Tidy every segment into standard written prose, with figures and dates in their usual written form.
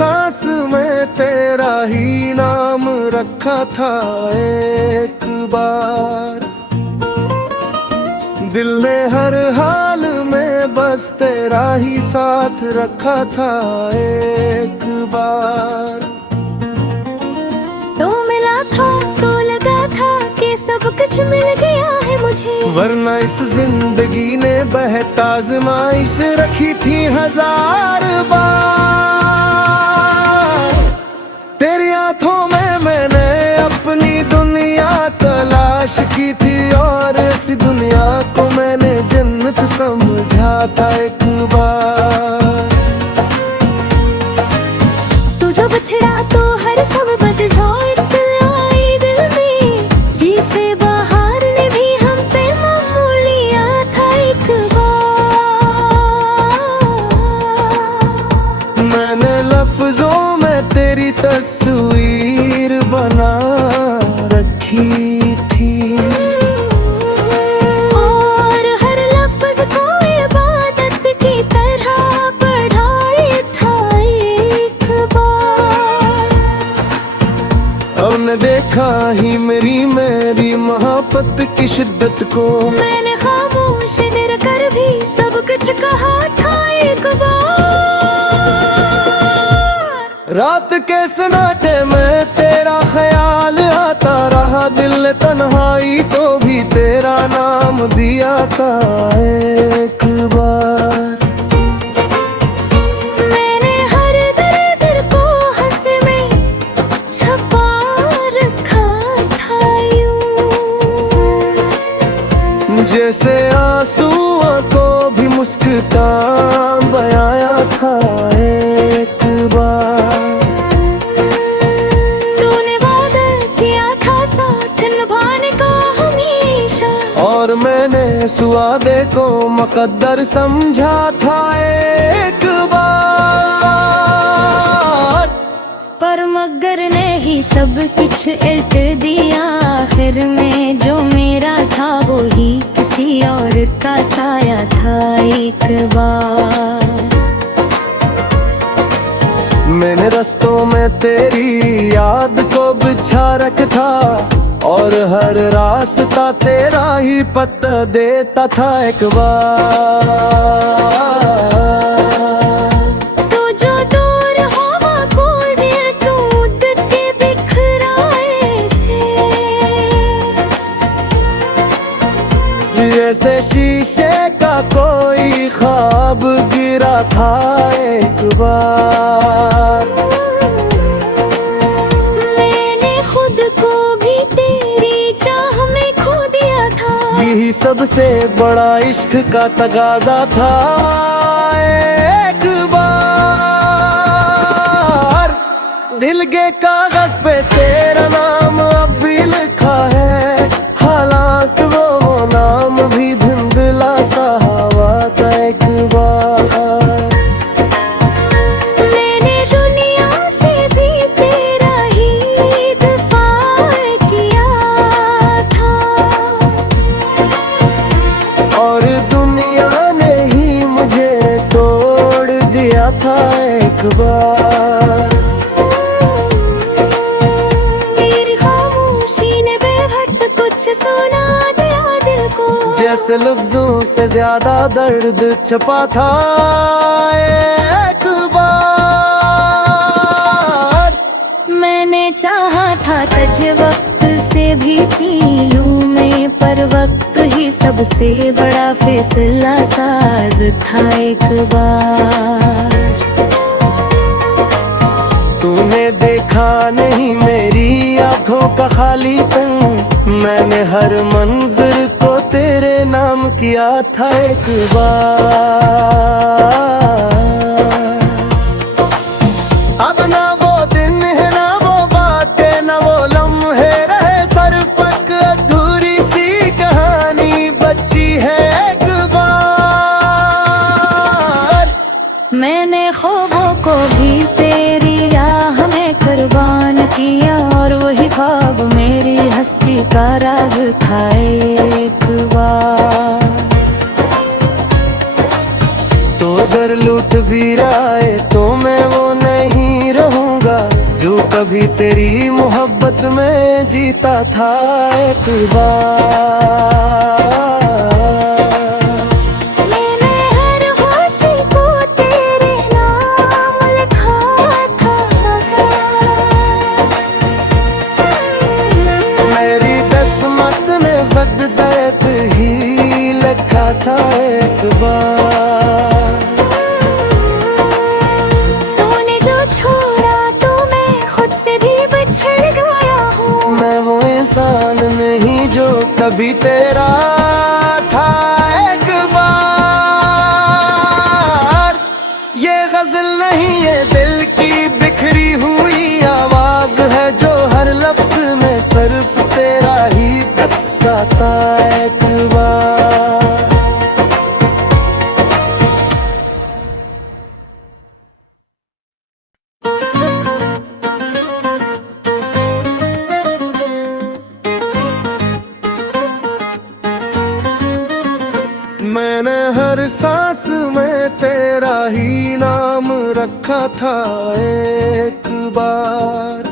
सांस में तेरा ही नाम रखा था एक बार। दिल ने हर हाल में बस तेरा ही साथ रखा था एक बार। तो मिला था तो लगा था कि सब कुछ मिल गया है मुझे, वरना इस जिंदगी ने बेहद आजमाइश रखी थी हजार बार। तेरी आंखों में मैंने अपनी दुनिया तलाश की थी, और इस दुनिया को मैंने जन्नत समझा था एक बार। तू जो बछड़ा तो हर सब बदजार आई दिल में, जी से बाहर ने भी हमसे लिया था एक बार। मैंने लफ्जों में तेरी तस्वीर बना रखी थी, और हर लफ्ज को इबादत की तरह पढ़ाई था एक बार। अब ने देखा ही मेरी मोहब्बत की शिद्दत को, मैंने खामोश डर कर भी सब कुछ कहा था एक बार। रात के सन्नाटे में तेरा ख्याल आता रहा, दिल तन्हाई तो भी तेरा नाम दिया था एक बार। मैंने हर दर्द को हंस में छुपा रखा था यूं, जैसे आंसुओं को भी मुस्कान बयाया था एक बार। तूने वादा किया था साथ निभाने का हमेशा, और मैंने इस वादे को मुकद्दर समझा था एक बार। पर मगर ने ही सब कुछ उल्ट दिया, आखिर में जो मेरा था वो ही किसी और का साया था एक बार। मैंने रस्तों में तेरी याद को बिछा रखा था, और हर रास्ता तेरा ही पता देता था एक बार। तू जो दूर हवा को दिल दूध के बिखराए से, जैसे शीशे का कोई ख्वाब गिरा था एक बार। मैंने खुद को भी तेरी चाह में खो दिया था, यही सबसे बड़ा इश्क का तगाजा था एक बार। दिल के कागज पे तेरा नाम अब भी लिखा है, हालांकि वो नाम भी धुंधला सा हवा था एक बार। मैंने दुनिया से भी तेरा ही दफा किया था, और दुनिया ने ही मुझे तोड़ दिया था एक बार। तेरी खामोशी ने बेवक्त कुछ सुना दिया दिल को, जैसे लफ्जों से ज्यादा दर्द छपा था एक बार। मैंने चाहा था तुझ वक्त से भी जी लूं मैं, पर वक्त ही सबसे बड़ा फैसला साज था एक बार। तूने देखा नहीं मेरी आंखों का खालीपन, मैंने हर मंजर को तेरे नाम किया था एक बार। अब ना वो दिन है ना वो बातें ना वो लम्हे रहे, सरफक अधूरी सी कहानी बची है एक बार। मैंने ख्वाबों को भी तेरी राह में कुर्बान किया, और वही ख्वाब मेरी हस्ती का राज था एक बार। तो अगर लूट भी आए तो मैं वो नहीं रहूंगा जो कभी तेरी मोहब्बत में जीता था एक बार। मैंने हर खुशी को तेरे नाम लिखा था, मेरी किस्मत में बददर्द ही लिखा था एक बार। तूने जो छोड़ा तो मैं खुद से भी बिछड़ गया हूँ। मैं वो इंसान नहीं जो कभी तेरा था एक बार। ये गजल नहीं है दिल की बिखरी हुई आवाज है जो हर लफ्ज में सिर्फ तेरा ही किस्सा था एक बार। मैंने हर सांस में तेरा ही नाम रखा था एक बार।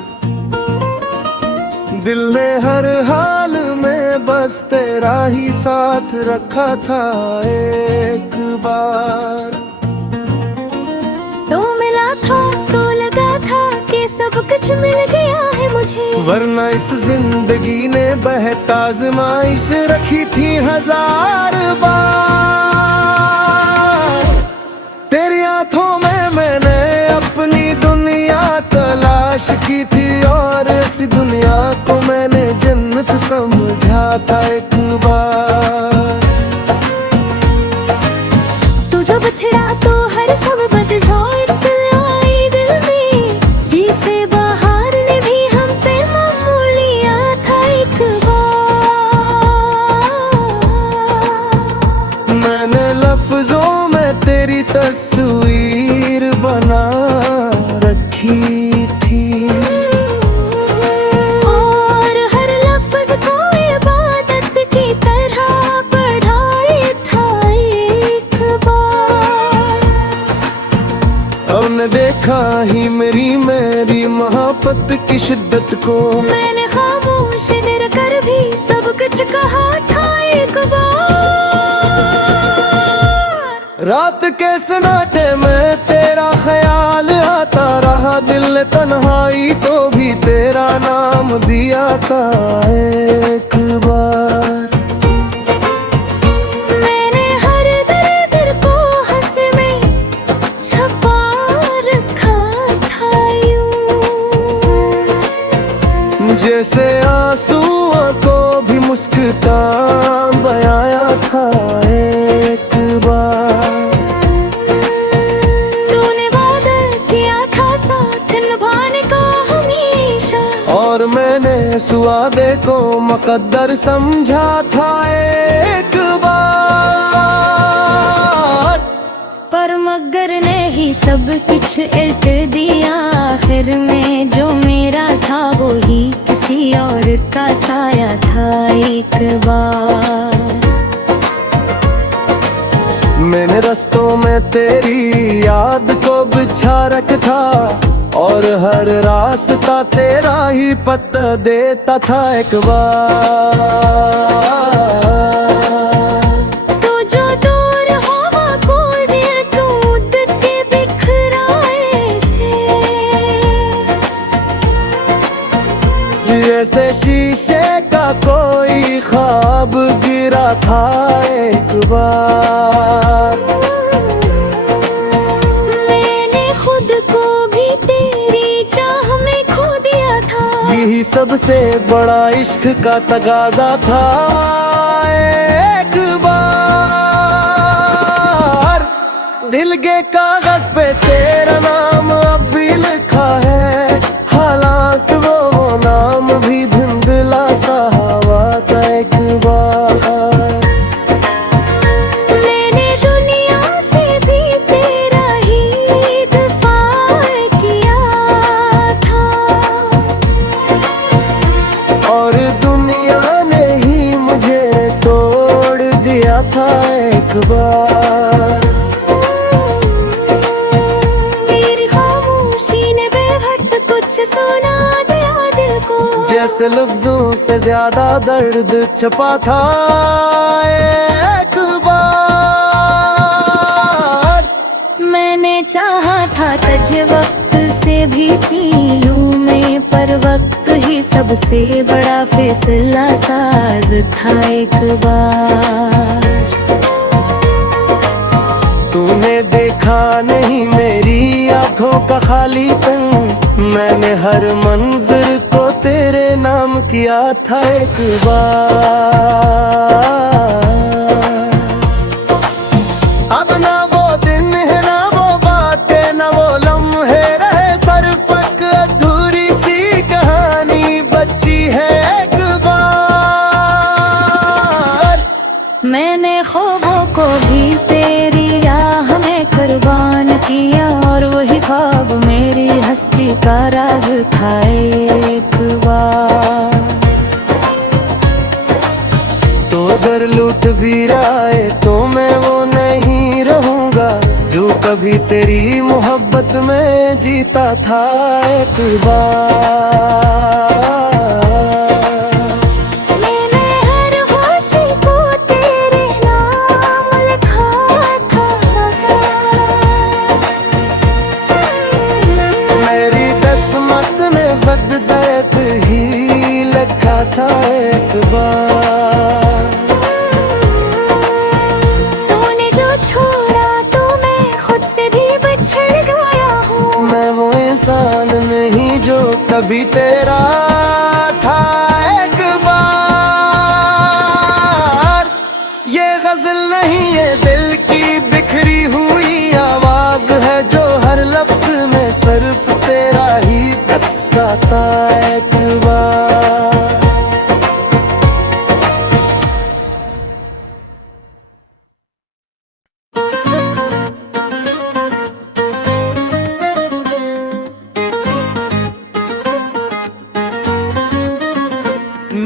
दिल ने हर हाल में बस तेरा ही साथ रखा था एक बार। तो मिला था तो लगा था कि सब कुछ मिल गया है मुझे, वरना इस जिंदगी ने बेहद आजमाइश रखी थी हजार बार। तेरी आंखों में मैंने अपनी दुनिया तलाश की थी और इस दुनिया को मैंने जन्नत समझा था एक बार। तू जो बछड़ा तो हर सब बदजार आई दिल में, जिसे बाहर ने भी हमसे लिया था एक बार। मैंने लफ्जों में तेरी तस्वीर बना रखी थी और हर लफ्ज को इबादत की तरह पढ़ाई था एक बार। अब ने देखा ही मेरी मोहब्बत की शिद्दत को, मैंने खामोश कर भी सब कुछ कहा था एक बार। रात के सन्नाटे में तेरा ख्याल आता रहा, दिल ने तन्हाई तो भी तेरा नाम दिया था एक बार। मैंने हर दर्द को हंस में छपा रखा था यूं, जैसे आंसुओं को भी मुस्कान बयाया था एक बार। तूने वादा किया था साथ निभाने का हमेशा, और मैंने इस वादे को मुकद्दर समझा था एक बार। पर मगर ने ही सब कुछ इल्ट दिया आखिर में, जो मेरा था वो ही किसी और का साया था एक बार। मैंने रस्तों में तेरी याद को बिछा रखा और हर रास्ता तेरा ही पता देता था एक बार। तो जो दूर हवा को दिल दूध के बिखराए से, जैसे शीशे का कोई ख्वाब गिरा था एक बार। मैंने खुद को भी तेरी चाह में खो दिया था, यही सबसे बड़ा इश्क का तगाजा था एक बार। दिल के कागज पे तेरा नाम अब भी लिखा है, हालांकि वो नाम भी धुंधला सा हवा था एक बार। मैंने दुनिया से भी तेरा ही दफा किया था, और दुनिया ने ही मुझे तोड़ दिया था एक बार। लफ्जों से ज्यादा दर्द छुपा था एक बार। मैंने चाहा था तुझ वक्त से भी जी लूं मैं, पर वक्त ही सबसे बड़ा फैसला साज था एक बार। तूने देखा नहीं मेरी आंखों का खालीपन, मैंने हर मंजर को तेरे नाम किया था एक बार। अब ना वो दिन है ना वो बातें ना वो लम्हे रहे, सरफक अधूरी सी कहानी बची है एक बार। मैंने ख्वाबों को भी तेरी राह में कुर्बान किया, और वही ख्वाब मेरी हस्ती का राज था एक बार। तो अगर लूट भी रहा है तो मैं वो नहीं रहूंगा जो कभी तेरी मोहब्बत में जीता था एक बार। था एक बार। तूने जो छोड़ा तो मैं खुद से भी बिछड़ गया हूँ। मैं वो इंसान नहीं जो कभी तेरा था एक बार। ये गजल नहीं है दिल की बिखरी हुई आवाज है, जो हर लफ्ज में सिर्फ तेरा ही किस्सा था एक बार।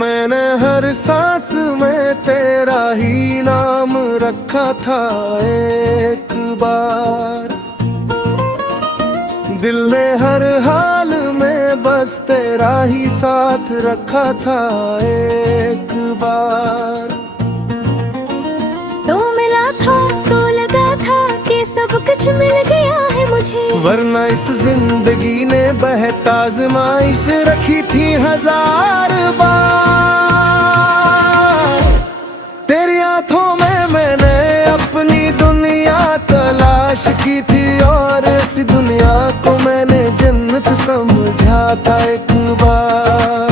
मैंने हर सांस में तेरा ही नाम रखा था एक बार। दिल ने हर हाल में बस तेरा ही साथ रखा था एक बार। तो मिला था तो लगा था कि सब कुछ मिल गया है मुझे, वरना इस जिंदगी ने बहता आजमाइश रखी थी हजार बार। तेरी आंखों में मैंने अपनी दुनिया तलाश की थी, और इसी दुनिया को मैंने जन्नत समझा था एक बार।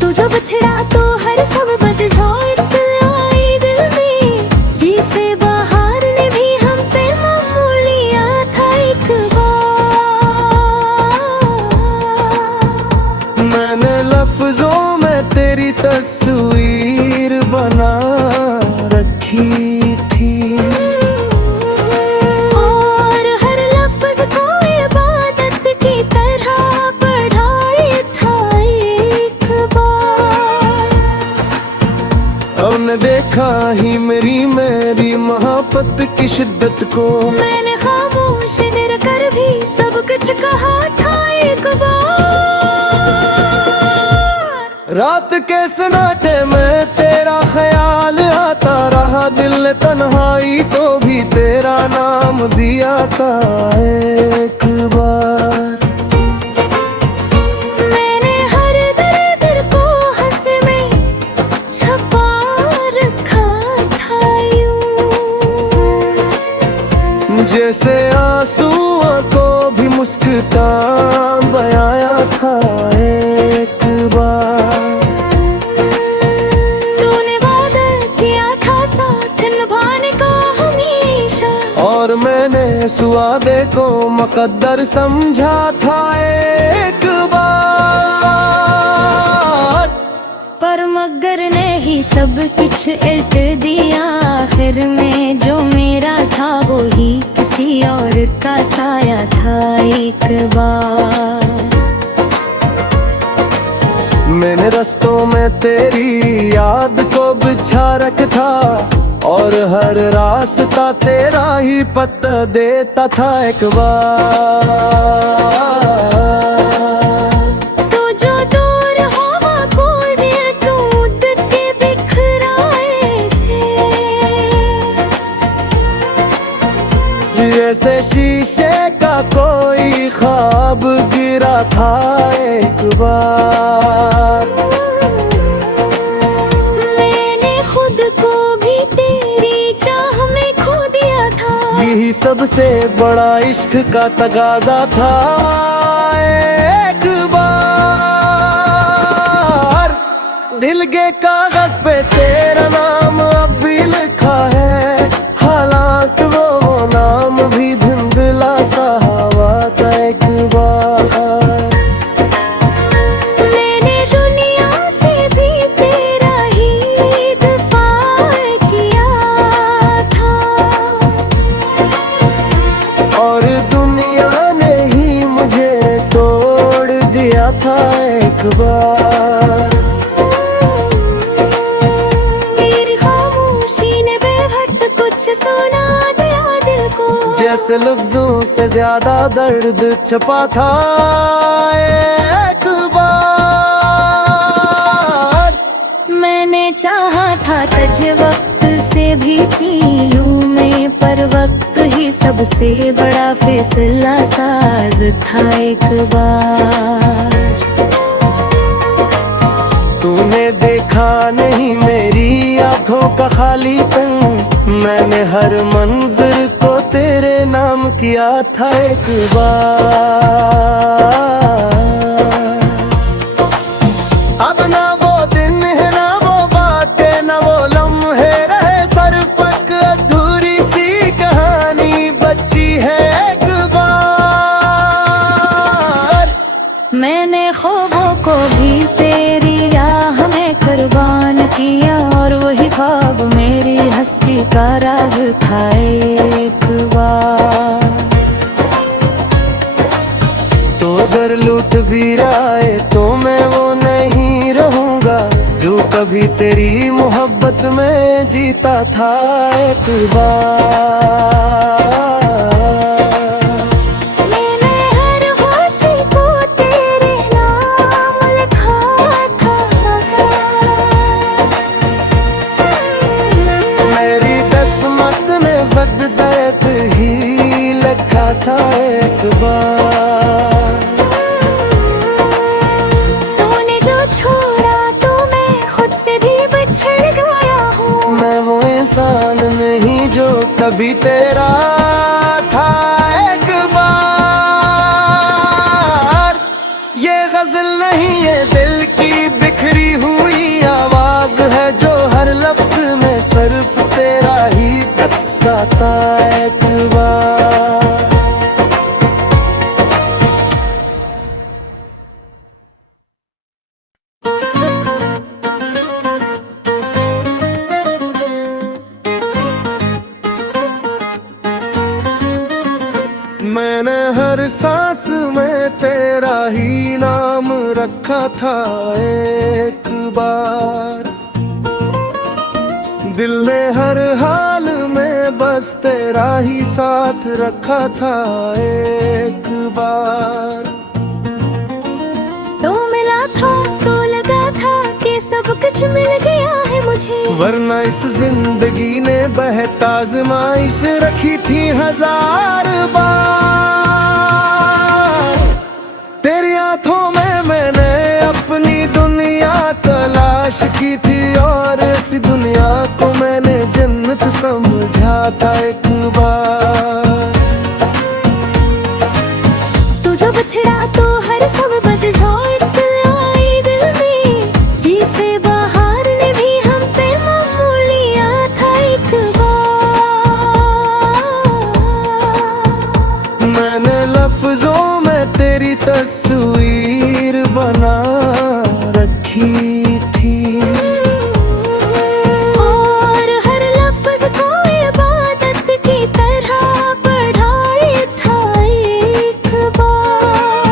तू जो बछड़ा तो हर सब बदजार आई दिल में, जी से बाहर ने भी हमसे मामूलिया था एक बार। मैंने लफ्जों में तेरी तस्वीर बना रखी थी, और हर लफ्ज को इबादत की तरह पढ़ाई था एक बार। अब न देखा ही मेरी मोहब्बत की शिद्दत को, मैंने खामोश गिर कर भी सब कुछ कहा था एक बार। रात के सन्नाटे में तेरा ख्याल आता रहा, दिल ने तन्हाई तो भी तेरा नाम दिया था एक बार। मैंने हर दर्द को हंस में छुपा रखा था यूं, जैसे आंसुओं को भी मुस्कुरान बयाया था एक बार। तूने वादा किया था साथ निभाने का हमेशा, और मैंने सुआदे को मुकद्दर समझा था एक बार। पर मगर ने ही सब कुछ उल्ट दिया आखिर में, जो मेरा था वो ही किसी और का साया था एक बार। मैंने रस्तों में तेरी याद को बिछा रखा, और हर रास्ता तेरा ही पता देता था एक बार। मैंने खुद को भी तेरी चाह में खो दिया था। यही सबसे बड़ा इश्क का तगाजा था। एक बार दिल के कागज पे तेरा नाम अब भी लिखा है, हालांकि वो नाम भी धुंधला सा हवा था। एक बार मैंने दुनिया से भी तेरा ही दफा किया था, और दुनिया ने ही मुझे तोड़ दिया था। एक बार तेरी खामोशी ने बेहद कुछ सुना दिया दिल को, जैसे लफ्जों से ज्यादा दर्द छपा था। एक बार मैंने चाहा था तुझ वक्त से भी छीन लूं मैं, पर वक्त ही सबसे बड़ा फैसला साज था। एक बार तूने देखा नहीं मेरी आंखों का खालीपन, मैंने हर मंजर को तेरे नाम किया था। एक बार अब ना वो दिन है, ना वो बातें, ना वो लम्हे रहे, सिर्फ एक अधूरी सी कहानी बची है। एक बार मैंने ख्वाबों को भी तेरी राह में कुर्बान किया, और वही ख्वाब मेरी हस्ती का राज था। एक बार तो अगर लूट भी रहा है तो मैं वो नहीं रहूंगा जो कभी तेरी मोहब्बत में जीता था। एक बार मैंने हर खुशी को तेरे नाम लिखा था। मेरी किस्मत ने बददर्द ही लिखा था। एक बार तूने जो छोड़ा तो मैं खुद से भी बिछड़ गया हूँ। मैं वो इंसान नहीं जो कभी तेरा था। एक बार ये गजल नहीं है, दिल की बिखरी हुई आवाज है, जो हर लफ्ज में सिर्फ तेरा ही किस्सा था। एक बार मैंने हर सांस में तेरा ही नाम रखा था। एक बार दिल ने हर हाल में बस तेरा ही साथ रखा था। एक बार तो मिला था तो लगा था कि सब कुछ मिल गया है मुझे, वरना इस जिंदगी ने बहता आजमाइश रखी थी हजार बार। तेरी आंखों में मैंने अपनी दुनिया तलाश की थी, और इसी दुनिया को मैंने जन्नत समझा था। एक बार तू जो बछड़ा तो हर सब बदजार आई दिल में, जी से बाहर ने भी हमसे मामूलिया था। एक बार मैंने लफ्जों में तेरी तस्वीर बना रखी थी, और हर लफ्ज को इबादत की तरह पढ़ाई था। एक बार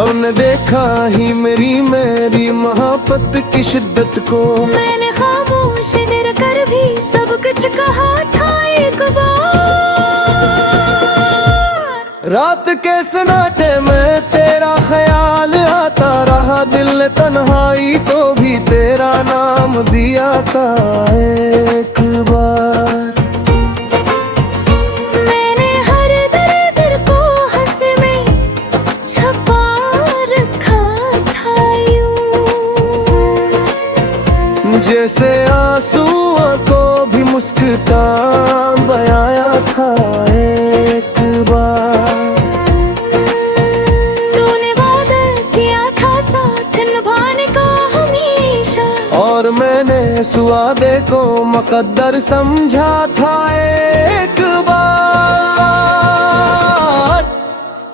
अब ने देखा ही मेरी मोहब्बत की शिद्दत को, मैंने खामोश डर कर भी सब कुछ कहा था। एक बार रात के सन्नाटे में तेरा ख्याल आता रहा, दिल ने तन्हाई तो भी तेरा नाम दिया था। एक बार मैंने हर दर्द को हंस में छपा रखा जैसे आंसुओं को भी मुस्कान बयाया था एक बार। तूने वादा किया था साथ निभाने का हमेशा, और मैंने इस वादे को मुकद्दर समझा था एक बार।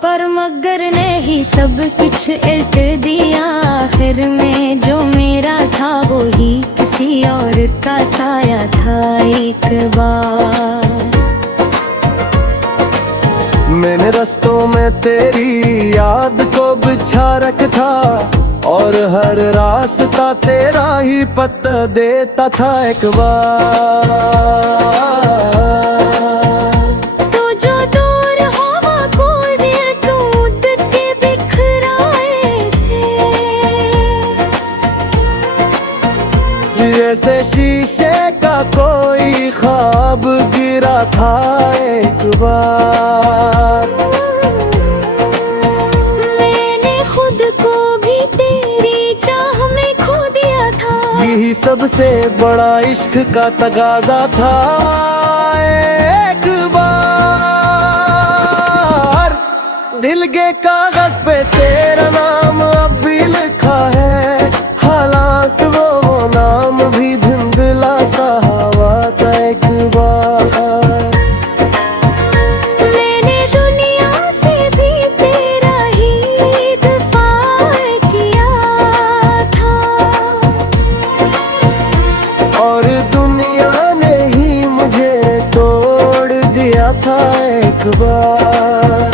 पर मगर ने ही सब कुछ इल्ट दिया, आखिर में जो मेरा था वो ही किसी और का साया था एक बार। मैंने रस्तों में तेरी याद को बिछा रखा, और हर रास्ता तेरा ही पता देता था एक बार। तो जो दूर हवा को दिल दूध के बिखराए से, जैसे शीशे का कोई ख्वाब गिरा था एक बार। मैंने खुद को भी तेरी चाह में खो दिया था, यही सबसे बड़ा इश्क का तगाजा था एक बार। दिल के कागज पे तेरा नाम अब भी लिखा है, हालांकि वो नाम भी धुंधला सा हवा था एक बार। मैंने दुनिया से भी तेरा ही दफा किया था, और दुनिया ने ही मुझे तोड़ दिया था एक बार।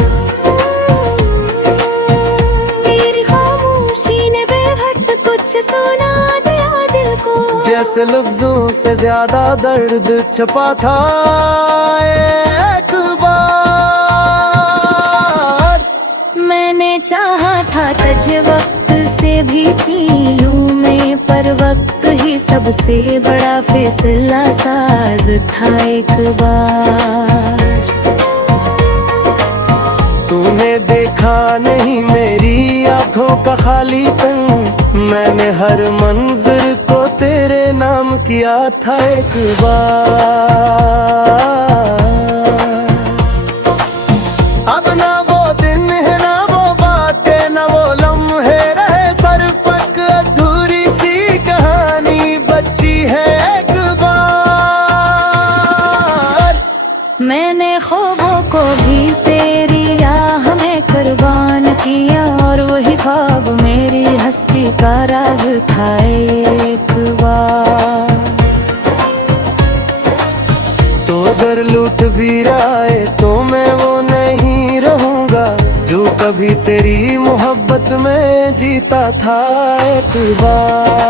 तेरी खामोशी ने बेहद कुछ सुना दिया दिल को, जैसे लफ्जों से ज्यादा दर्द छपा था एक बार। मैंने चाहा था तुझ वक्त से भी छीन लूं मैं, पर वक्त ही सबसे बड़ा फैसला साज था एक बार। तूने देखा नहीं मेरी आंखों का खालीपन, मैंने हर मंजर को तेरे नाम किया था एक बार। अब ना वो दिन है ना वो बातें ना वो लम्हे रहे, सिर्फ एक अधूरी सी कहानी बची है एक बार। मैंने ख्वाबों को भी तेरी राह में कुर्बान किया, और वही ख्वाब मेरी हस्ती का राज था एक बार। तो अगर लूट भी रहा है तो मैं वो नहीं रहूंगा जो कभी तेरी मोहब्बत में जीता था एक बार।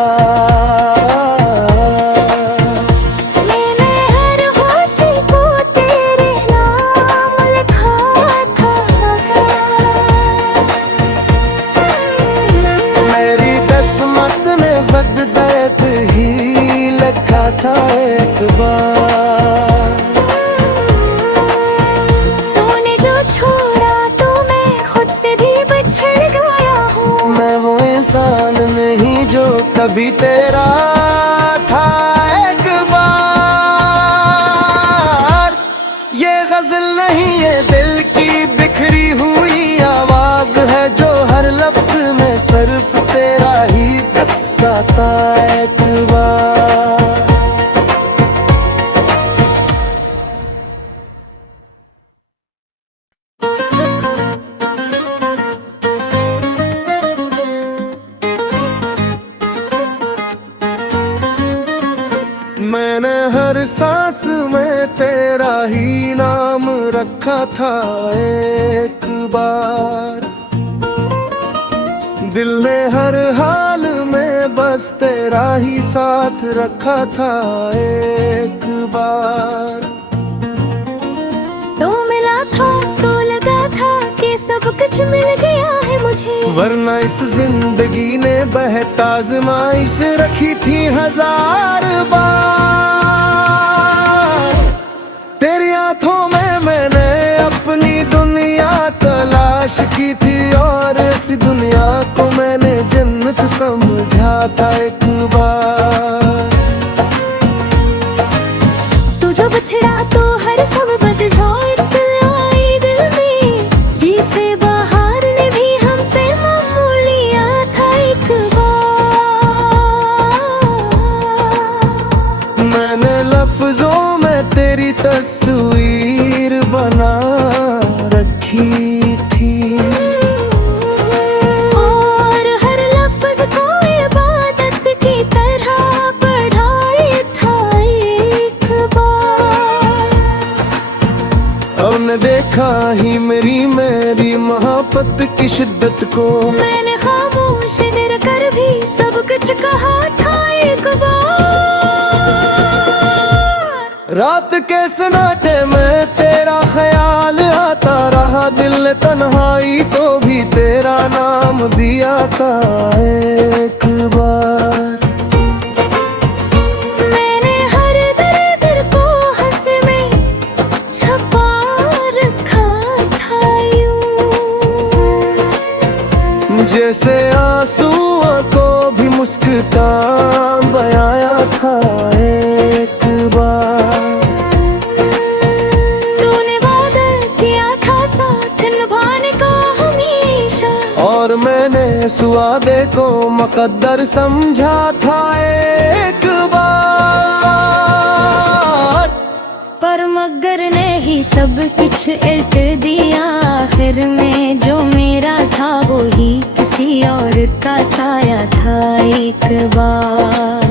मैंने हर खुशी को तेरे नाम लिखा था, मेरी किस्मत ने बददर्द ही लिखा था एक बार। तूने जो छोड़ा तो मैं खुद से भी बिछड़ गया हूँ, मैं वो इंसान नहीं जो कभी तेरा था एक बार। ये गजल नहीं है दिल की बिखरी हुई आवाज है, जो हर लफ्ज में सिर्फ तेरा ही किस्सा था एक बार। मैंने हर सांस में तेरा ही नाम रखा था एक बार। दिल ने हर हाल में बस तेरा ही साथ रखा था एक बार। तो मिला था तो लगा था कि सब कुछ मिल गया है मुझे, वरना इस जिंदगी ने बेहद आजमाइश रखी थी हजार बार। तेरी आंखों में मैंने अपनी दुनिया तलाश की थी, और इस दुनिया को मैंने जन्नत समझा था एक बार। ही मेरी मोहब्बत की शिद्दत को। मैंने खामोश दिल कर भी सब कुछ कहा था एक बार। रात के सन्नाटे में तेरा ख्याल आता रहा, दिल ने तन्हाई तो भी तेरा नाम दिया था एक बार। मैंने हर दर्द को हंस में छुपा रखा था यूं, जैसे आंसुओं को भी मुस्कान बयाया था एक बार। तूने वादा किया था साथ निभाने का हमेशा, और मैंने इस वादे को मुकद्दर समझा था एक बार। पर मगर ने ही सब कुछ इल्ट दिया, आखिर में जो मेरा था वो ही किसी और का साया था एक बार।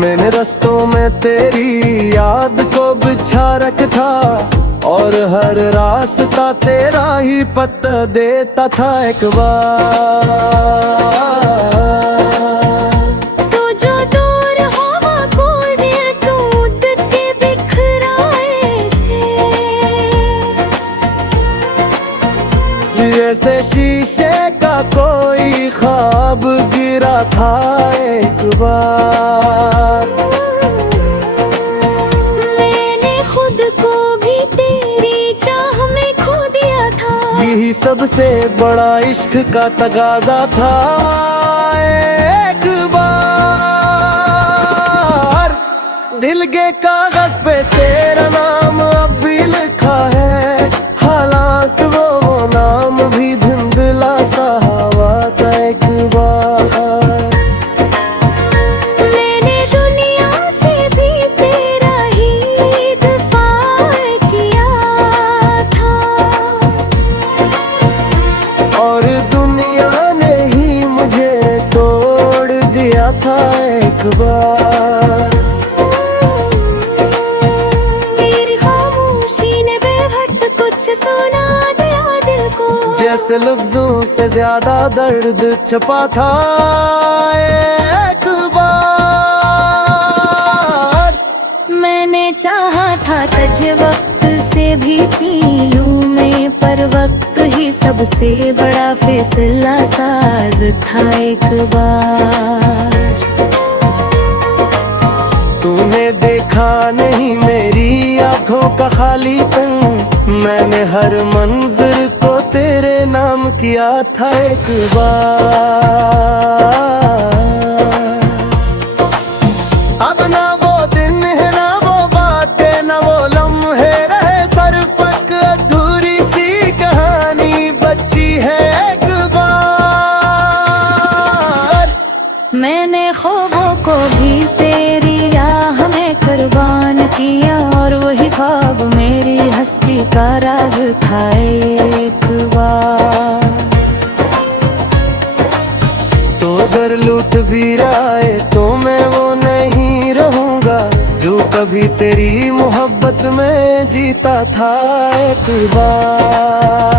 मैंने रस्तों में तेरी याद को बिछा रखा था, और हर रास्ता तेरा ही पता देता था एक बार। तू जो दूर हवा को दिल तू उड़ते बिखराए से, जैसे शीशे का कोई ख्वाब गिरा था एक बार। मैंने खुद को भी तेरी चाह में खो दिया था, यही सबसे बड़ा इश्क का तगाजा था एक बार। दिल के कागज पे तेरा नाम अब भी लिखा है, हालांकि वो नाम भी धुंधला सा हवा था एक बार। मैंने दुनिया से भी तेरा ही दफा किया था, और दुनिया ने ही मुझे तोड़ दिया था एक बार। तेरी खामोशी ने बेहद कुछ सुना दिया दिल को, जैसे लफ्जों से ज्यादा दर्द छुपा था एक बार। मैंने चाहा था तुझ वक्त से भी जी लूं मैं, पर वक्त ही सबसे बड़ा फैसला साज था एक बार। तूने देखा नहीं मेरी आंखों का खालीपन, मैंने हर मंजर को तेरे नाम किया था एक बार। अब ना वो दिन है ना वो बातें ना वो लम्हे रहे, सरफक अधूरी सी कहानी बची है एक बार। मैंने ख्वाबों को भी तेरी राह में कुर्बान किया, और वही ख्वाब मेरी हस्ती का राज था एक बार। तो अगर लूट भी रहा है तो मैं वो नहीं रहूंगा, जो कभी तेरी मोहब्बत में जीता था एक बार।